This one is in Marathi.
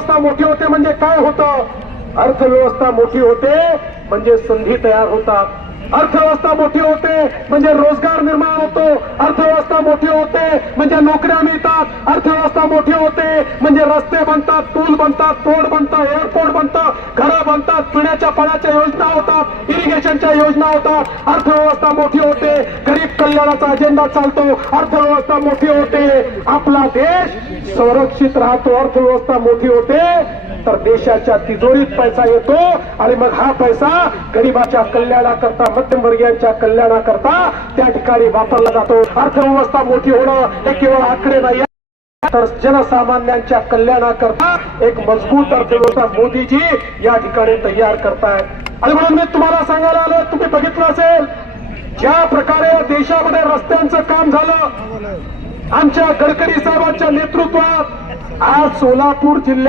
अर्थव्यवस्था मोठी होते म्हणजे काय होतं? अर्थव्यवस्था मोठी होते म्हणजे संधी तयार होतात, अर्थव्यवस्था मोठी होते म्हणजे रोजगार निर्माण होतो, अर्थव्यवस्था मोठी होते म्हणजे नोकऱ्या मिळतात, अर्थव्यवस्था मोठी होते म्हणजे रस्ते बनतात, पूल बनतात, पोर्ट बनतात, एअरपोर्ट बनतं, घरं बनतात, पिण्याच्या पाण्याच्या योजना होतात, इरिगेशनच्या योजना होतात, अर्थव्यवस्था मोठी होते, गरीब कल्याणाचा अजेंडा चालतो, अर्थव्यवस्था मोठी होते, आपला देश संरक्षित राहतो, अर्थव्यवस्था मोठी होते तर देशाच्या तिजोरीत पैसा येतो आणि मग हा पैसा गरिबाच्या कल्याणाकरता, मध्यमवर्गीयांच्या कल्याणाकरता त्या ठिकाणी वापरला जातो. अर्थव्यवस्था मोठी होणं हे केवळ आकडे नाही तर जनसामान्यांच्या कल्याणाकरता एक मजबूत अर्थव्यवस्था मोदीजी या ठिकाणी तयार करतायत. आणि म्हणून मी तुम्हाला सांगायला आलो, तुम्ही बघितलं असेल ज्या प्रकारे देशामध्ये रस्त्यांचं काम झालं आमच्या गडकरी साहेबांच्या नेतृत्वात, आज सोलापूर जिल्ह्यात